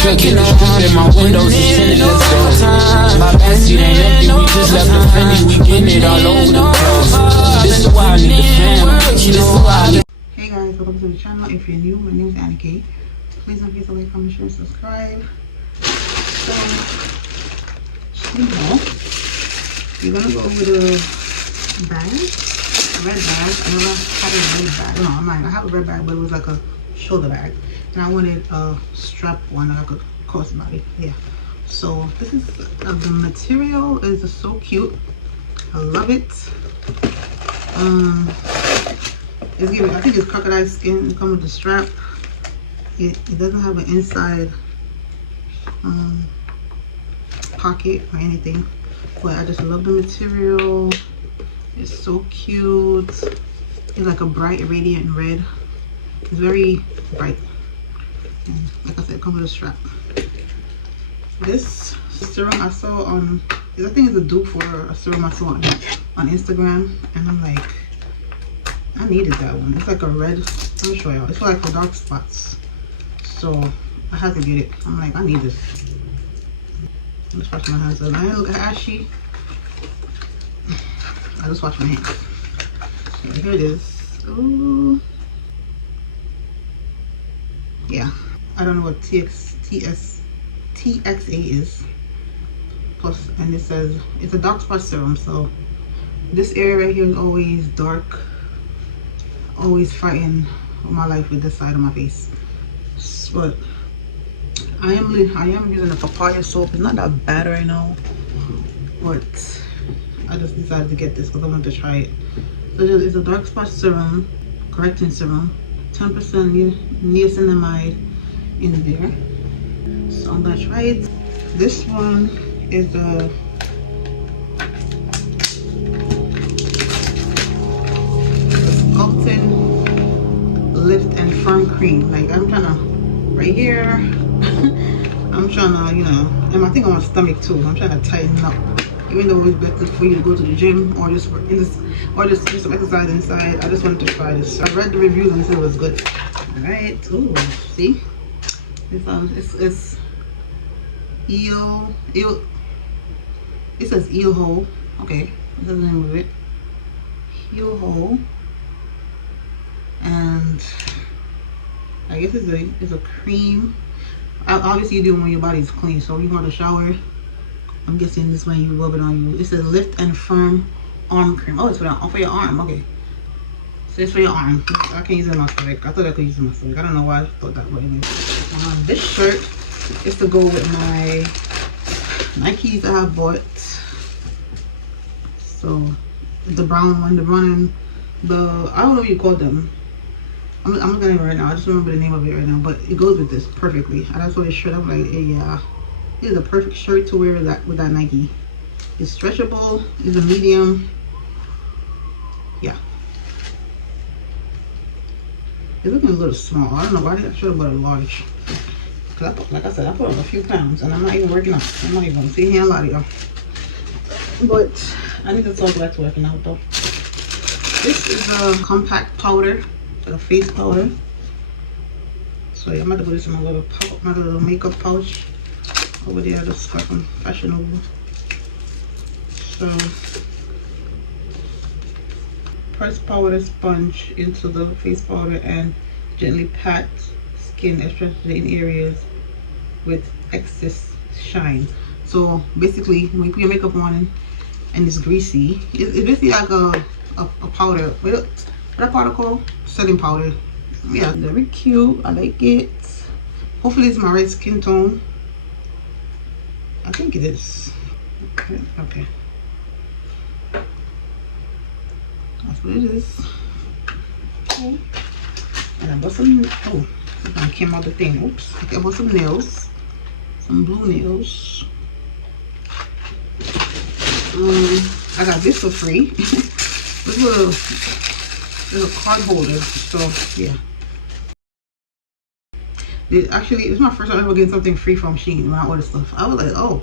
cooking on in my windows is tinted, let's go. My backseat ain't empty, we just left the Fendi, we getting it all over the place. This is why I need the fam, this is why I need. Hey guys, welcome to the channel. If you're new, my name is Annie Kate. Please don't forget to like, comment, share, and subscribe. So, you know, you're gonna go with a bag, a red bag. I never had a red bag. No, I'm not. I have a red bag, but it was like a shoulder bag, and I wanted a strap one that I could crossbody. Yeah. So this is the material is so cute. I love it. It's giving, I think it's crocodile skin. It comes with the strap. It doesn't have an inside pocket or anything, but I just love the material. It's so cute. It's like a bright radiant red. It's very bright, and like I said, it comes with a strap. This serum I saw on, I think it's a dupe for a serum I saw on Instagram, and I'm like, I needed that one. It's like a red, let me show y'all. It's like for dark spots, so I had to get it. I'm like, I need this. Let's wash my hands. And I didn't look ashy. I just wash my hands. Okay, here it is. Ooh. Yeah, I don't know what TXA is. Plus, and it says it's a dark spot serum, so this area right here is always dark. Always fighting my life with this side of my face. But I am using a papaya soap. It's not that bad right now, but I just decided to get this because I want to try it. So it's a dark spot serum, correcting serum, 10% niacinamide in there. So I'm gonna try it. This one is a Sculpting Lift and Firm Cream. Like I'm trying to, right here, I'm trying to, you know, and I think on my stomach too. I'm trying to tighten up. Even though it's better for you to go to the gym or just work in this, or just do some exercise inside, I just wanted to try this. I read the reviews and said it was good. Alright, ooh, see? It's eel, it says eel hole. Okay, that's the name of it. Eel hole. And I guess it's a cream. Obviously you do it when your body's clean, so when you go to the shower, I'm guessing this when you rub it on you. It says Lift and Firm Arm Cream. Oh, it's for your arm. Okay, so it's for your arm. I can't use it on my stomach. I thought I could use it on my stomach. I don't know why I thought that way. This shirt is to go with my Nikes that I bought. So the brown one, the running, I don't know what you call them. I'm looking at it right now. I just remember the name of it right now, but it goes with this perfectly. And that's why this shirt, I'm like, hey, yeah, this is a perfect shirt to wear with that Nike. It's stretchable. It's a medium. Yeah. It's looking a little small. I don't know why I should have bought a large. Like I said, I put on a few pounds, and I'm not even working out. I'm not even see here a lot of y'all. But I need to talk back to working out though. This is a compact powder. A face powder. So yeah, I'm about to put this in my little makeup pouch over there. I just got from Fashion Nova. So press powder sponge into the face powder and gently pat skin, especially in areas with excess shine. So basically, when you put your makeup on and it's greasy, it's basically like a powder. What's that powder called? Setting powder. Yeah, very cute. I like it. Hopefully it's my right skin tone. I think it is. Okay. That's what it is. Okay. And I bought some, oh, I came out the thing. Oops. Okay, I bought some nails. Some blue nails. I got this for free. This little card holder. So yeah. Actually, it's my first time ever getting something free from Shein when I order stuff. I was like, oh.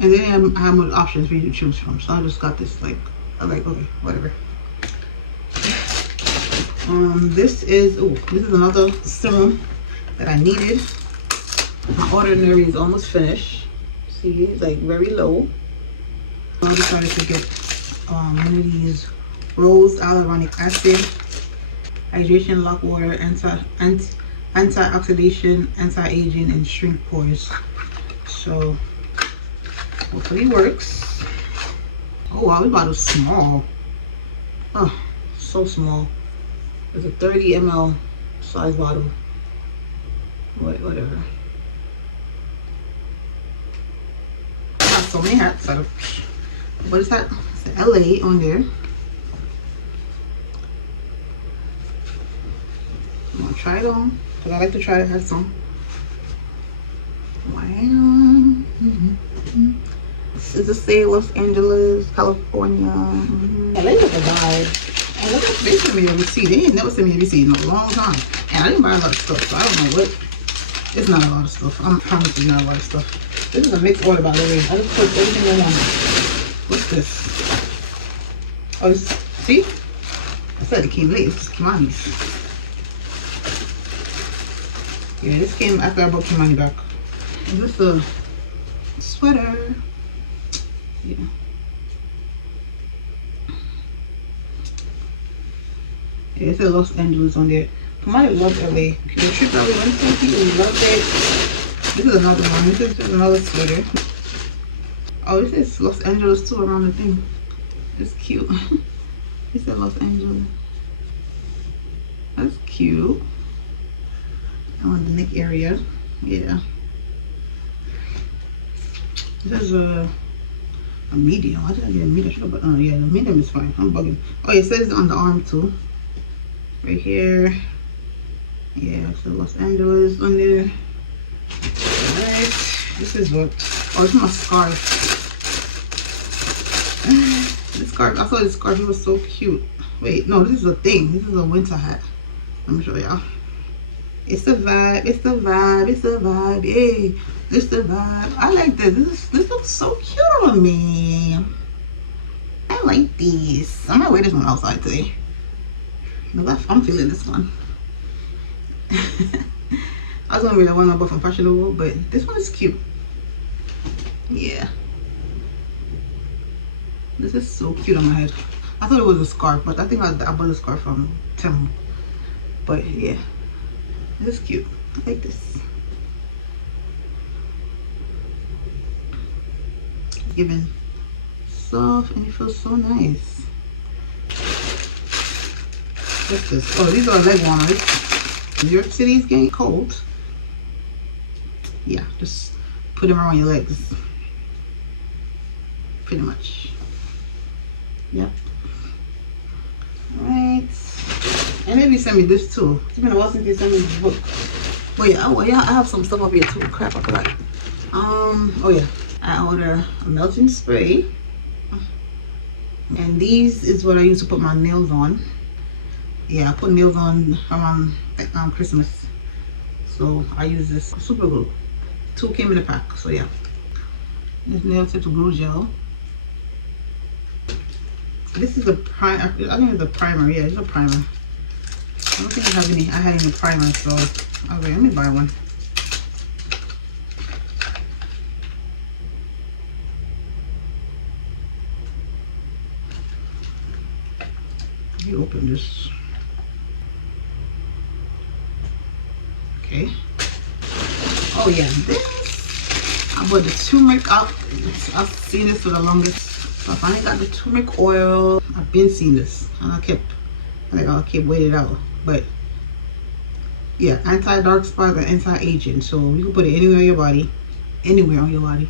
And then I have more options for you to choose from. So I just got this, like, I'm like, okay, whatever. This is another serum that I needed. My ordinary is almost finished. See, it's like very low. I decided to get one of these rose hyaluronic acid, hydration, lock water, anti-oxidation, anti-aging, and shrink pores. So hopefully it works. Oh wow, this bottle's small. Oh, so small. It's a 30 ml size bottle. Whatever. Got so many hats. What is that? It's the LA on there. I'm gonna try it on because I like to try the hats on. Wow. This is the say Los Angeles, California. Yeah, they look a vibe. And look at they sent me a receipt. They ain't never sent me a receipt in a long time. And I didn't buy a lot of stuff, so I don't know what. It's not a lot of stuff. I'm promising it's not a lot of stuff. This is a mixed order, by the way. I just put everything in one. What's this? Oh, this, see? I said it came late. It's Kimani's. Yeah, this came after I bought Kimani back. Is this a sweater? Yeah. Yeah, it says Los Angeles on there. Kimani loves LA. The trip that we went to, he loved it. This is another one. This is another sweater. Oh, this is Los Angeles too around the thing. It's cute. It says Los Angeles. That's cute. On the neck area. Yeah. This is a medium. Why did I get a medium? But oh yeah, the medium is fine. I'm bugging. Oh, it says on the arm too. Right here. Yeah, so Los Angeles on there. Alright. This is what. Oh, it's my scarf. This scarf. I saw this scarf. It was so cute. Wait, no, this is a thing. This is a winter hat. Let me show y'all. It's the vibe. It's the vibe. It's the vibe. Hey, it's the vibe. I like this. This looks so cute on me. I like this. I might wear this one outside today. I'm feeling this one. I was gonna wear the one I bought from Fashionable, but this one is cute. Yeah. This is so cute on my head. I thought it was a scarf, but I think I bought a scarf from Tim. But yeah. This is cute. I like this. Giving soft and it feels so nice. What's this? Oh, these are leg warmers. New York City is getting cold. Yeah, just put them around your legs. Pretty much. Yep. Alright. And maybe send me this too. It's been a while since you sent me this book. Oh yeah, I have some stuff up here too. Crap, I forgot. Oh yeah. I ordered a melting spray. And these is what I use to put my nails on. Yeah, I put nails on around Christmas. So I use this super glue. 2 came in a pack, so yeah. This nail tip glue gel. This is a primer. I think it's a primer. Yeah, it's a primer. I don't think I had any primer, so okay, let me buy one. Let me open this. Okay. Oh yeah, this I bought the turmeric out. I've seen this for the longest. So I finally got the turmeric oil. I've been seeing this, and I kept waiting out. But yeah, anti-dark spots and anti-aging. So you can put it anywhere on your body, anywhere on your body.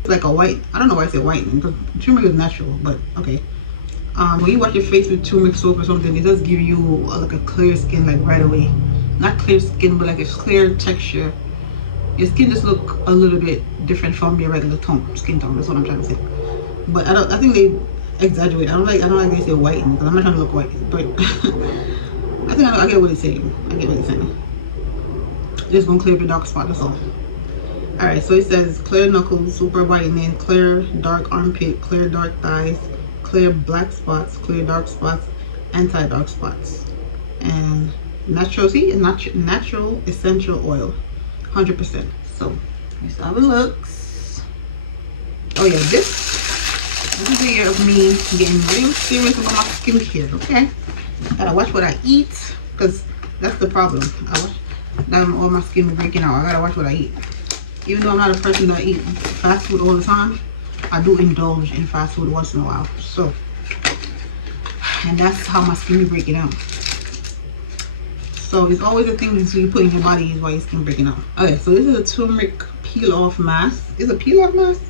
It's like a white. I don't know why I say whitening because turmeric is natural, but okay. When you wash your face with turmeric soap or something, it does give you like a clear skin, like right away. Not clear skin, but like a clear texture. Your skin just look a little bit different from your regular skin tone. That's what I'm trying to say. But I think they exaggerate. I don't like they say whiten because I'm not trying to look white. But I think I get what it's saying. Just gonna clear up your dark spot. That's all. All right. So it says clear knuckles, super whitening, clear dark armpit, clear dark thighs, clear black spots, clear dark spots, anti-dark spots, and natural essential oil. 100%. So here's how it looks. Oh yeah, this is the year of me getting real serious about my skincare. Okay, gotta watch what I eat, because that's the problem. I watch now all my skin breaking out. I gotta watch what I eat. Even though I'm not a person that eat fast food all the time, I do indulge in fast food once in a while. So, and that's how my skin be breaking out. So it's always a thing that you put in your body is why your skin breaking out. Okay, so this is a turmeric peel off mask. Is it a peel off mask?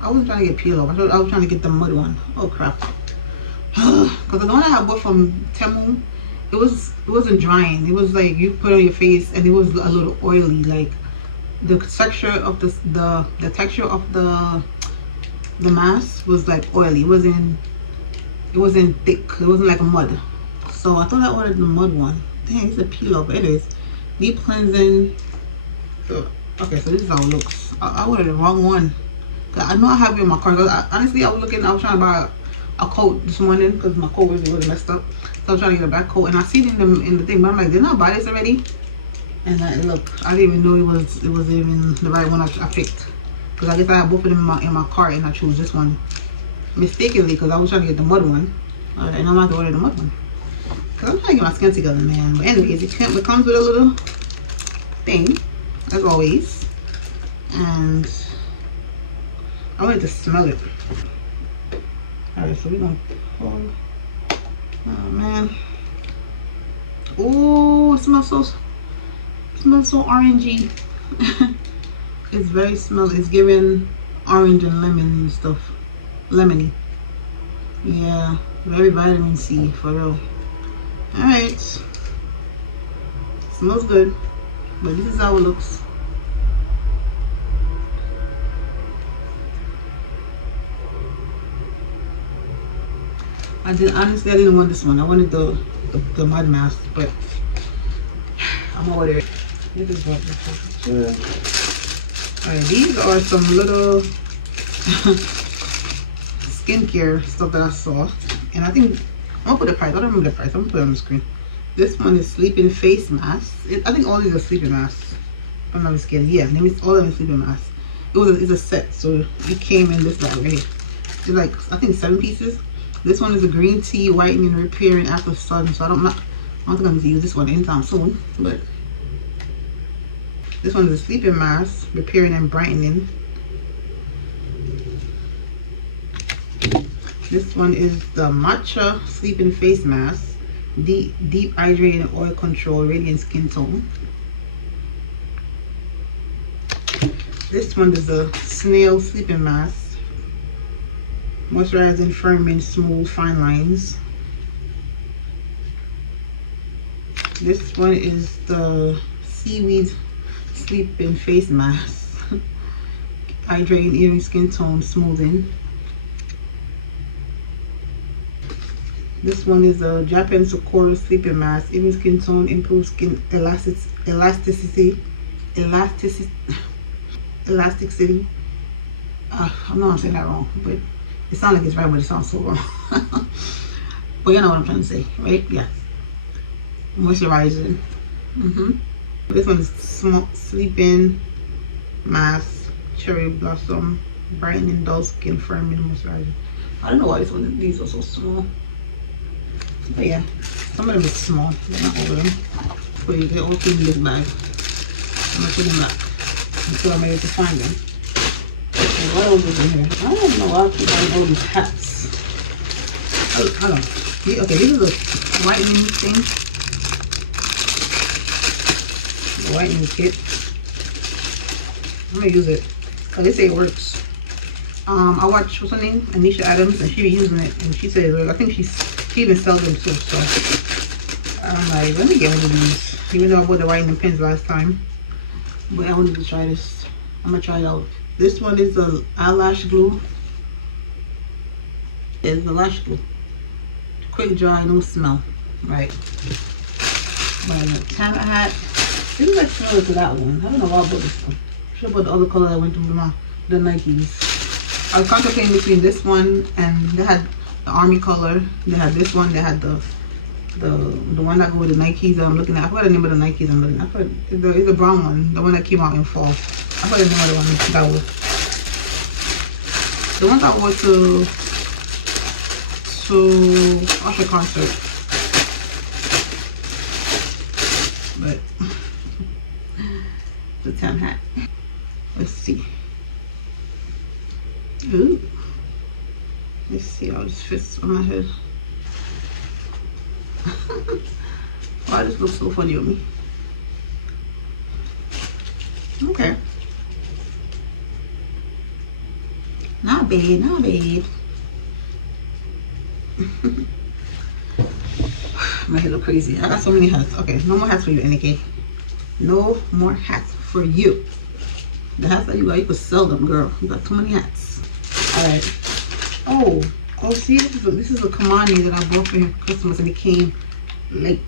I wasn't trying to get peel off. I was trying to get the mud one. Oh crap. Because the one I had bought from Temu, it wasn't drying. It was like you put it on your face and it was a little oily. Like the texture of the texture of the mask was like oily. It wasn't thick. It wasn't like a mud. So I thought I ordered the mud one. Dang, it's a peel off. It is deep cleansing. So okay, so this is how it looks. I ordered the wrong one. I know I have it in my car. Honestly, I was trying to buy a coat this morning because my coat was really messed up. So I was trying to get a black coat, and I see it in the thing, but I'm like, didn't I buy this already? And look, I didn't even know it was even the right one I picked. Because I guess I had both of them in my cart, and I chose this one mistakenly because I was trying to get the mud one. And I'm about to order the mud one. Because I'm trying to get my skin together, man. But anyways, it comes with a little thing, as always. And I wanted to smell it. Alright, so we're gonna hold. Oh man. Oh, it smells so orangey. It's very smelly. It's giving orange and lemon and stuff. Lemony. Yeah, very vitamin C for real. Alright. Smells good. But this is how it looks. Honestly, I didn't want this one. I wanted the mud mask, but I'm gonna order it. This is what this is. Alright, these are some little skincare stuff that I saw, and I think I'm gonna put the price. I don't remember the price. I'm gonna put it on the screen. This one is sleeping face mask. I think all these are sleeping masks. If I'm not mistaken. Yeah, all of them are sleeping masks. It's a set, so it came in this bag right here. It's like I think 7 pieces. This one is a green tea whitening repairing after sun, so I'm not going to use this one anytime soon. But this one is a sleeping mask, repairing and brightening. This one is the matcha sleeping face mask, deep hydrating oil control, radiant skin tone. This one is a snail sleeping mask, moisturizing, firming, smooth, fine lines. This one is the seaweed sleeping face mask, hydrating, even skin tone, smoothing. This one is a Japan Sakura sleeping mask, even skin tone, improves skin elasticity. I'm not saying that wrong, but it sounds like it's right, but it sounds so wrong. But you know what I'm trying to say, right? Yeah. Moisturizing. This one is small sleeping mask, cherry blossom, brightening, dull skin, firming, moisturizing. I don't know why these are so small. But yeah, some of them are small, but not all of them. But they all came in this bag. I'm gonna put them back until I'm able to find them. Okay, what else is in here? I don't know why I keep buying all these hats. Oh, hold on. Okay, this is a whitening thing. The whitening kit. I'm gonna use it because they say it works. I watched, what's her name? Anisha Adams, and she be using it, and she said it works. I think she even sells them too, so I'm like, let me get one of these. Even though I bought the whitening pens last time, but I wanted to try this. I'm gonna try it out. This one is the eyelash glue. It's the lash glue. Quick dry, no smell. Right. But the Tana hat. This is like similar to that one. I don't know why I bought this one. Should have bought the other color that went to the Nikes. I was contemplating between this one and they had the army color. They had this one. They had the the one that go with the Nikes that I'm looking at. I forgot the name of the Nikes I'm looking at. It's the brown one, the one that came out in fall. I forgot the name of the one that was. The ones I wore to Usher concert. But the tan hat. Let's see. Ooh. Let's see how this fits on my head. Why this looks so funny on me? Okay. Not bad, not bad. My head look crazy. I got so many hats. Okay, no more hats for you, NK. No more hats for you. The hats that you got, you could sell them, girl. You got too many hats. Alright. Oh, see, this is a Kamani that I bought for him for Christmas and it came late.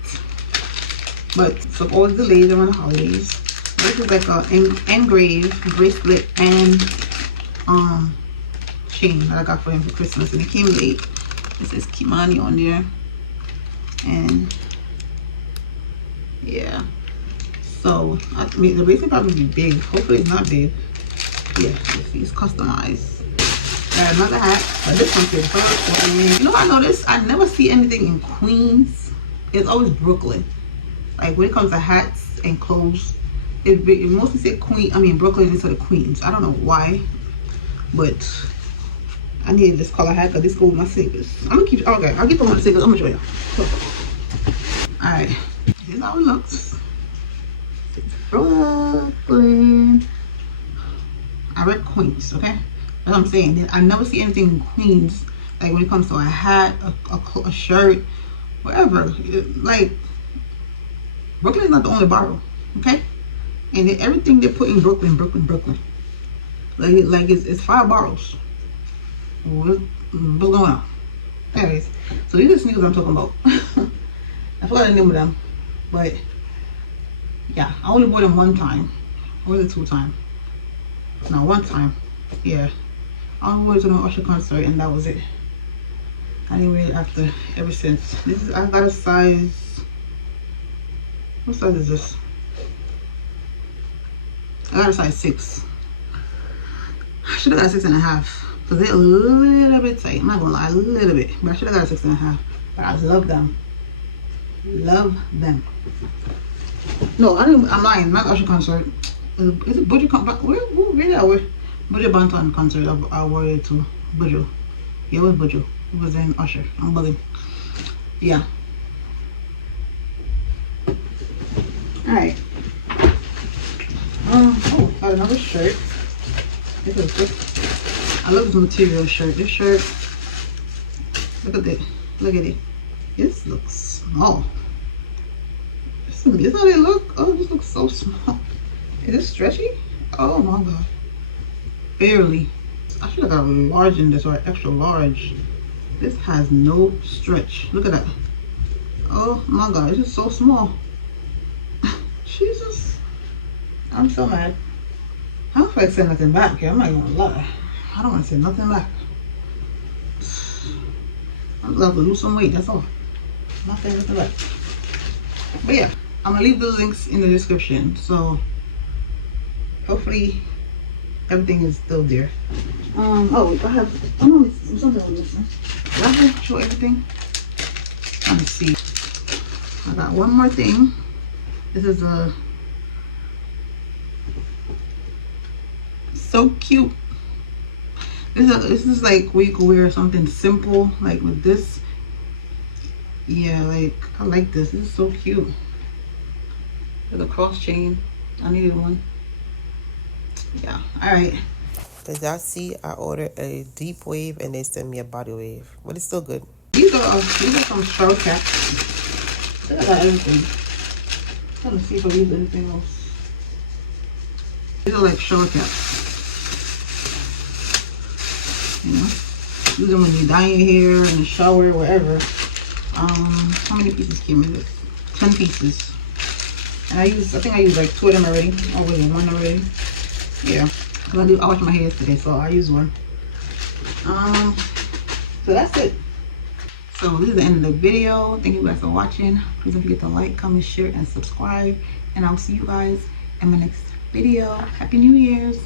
But so always delayed around the holidays. This is like a engraved bracelet and chain that I got for him for Christmas and it came late. It says Kimani on there. And yeah. So I mean the bracelet probably be big. Hopefully it's not big. Yeah, it's customized. Another hat, but this one's the first one. You know what I noticed? I never see anything in Queens. It's always Brooklyn. Like when it comes to hats and clothes, it mostly say Brooklyn instead of Queens. I don't know why, but I needed this color hat because this goes with my sneakers. I'm gonna keep. Okay, I'll keep them on my sneakers. I'm gonna show you. All right, here's how it looks. Brooklyn. I read Queens. Okay. What I'm saying, I never see anything in Queens like when it comes to a hat, a shirt, whatever. Like Brooklyn is not the only borough, okay? And everything they put in Brooklyn. Like it's 5 boroughs. What's going on? Anyways, so these are the sneakers I'm talking about. I forgot the name of them, but yeah, I only wore them one time. Or was it 2 times? No, 1 time. Yeah. I only wore it to an Usher concert and that was it. I didn't wear it after ever since. I got a size. What size is this? I got a size 6. I should have got a 6.5 because they're a little bit tight. I'm not gonna lie, a little bit, but I should have got a 6.5. But I love them. Love them. No, I'm lying. Not Usher concert. Is it Buju concert? Where did I wear? Buju Banton concert. I wore it to Buju. Yeah, it was Buju. It was in Usher. I'm bugging. Yeah. Alright. Oh, got another shirt. This is good. I love this material shirt. This shirt. Look at it. Look at it. This looks small. This is how they look. Oh, this looks so small. Is it stretchy? Oh my god. Barely. I should have got a large in this or extra large. This has no stretch. Look at that. Oh my god, this is so small. Jesus. I'm so mad. I don't feel like saying nothing back here. I'm not gonna lie. I don't want to say nothing back. I'm love to lose some weight, that's all. I'm not saying nothing back. But yeah, I'm gonna leave the links in the description. So hopefully everything is still there. Oh, I have something I'm missing. Did I have to show everything? Let me see. I got one more thing. This is a so cute. This is like where you can wear something simple, like with this. Yeah, like I like this. This is so cute. There's a cross chain. I needed one. Yeah. All right. As y'all see, I ordered a deep wave and they sent me a body wave, but it's still good. These are some shower caps. I got everything. I'm trying to see if I use anything else. These are like shower caps. You know, use them when you dye your hair in the shower, wherever. How many pieces came in this? 10 pieces. And I think I used like 2 of them already. Or was it 1 already? Yeah. Because I washed my hair today, so I use 1. So that's it. So this is the end of the video. Thank you guys for watching. Please don't forget to like, comment, share, and subscribe. And I'll see you guys in my next video. Happy New Year's.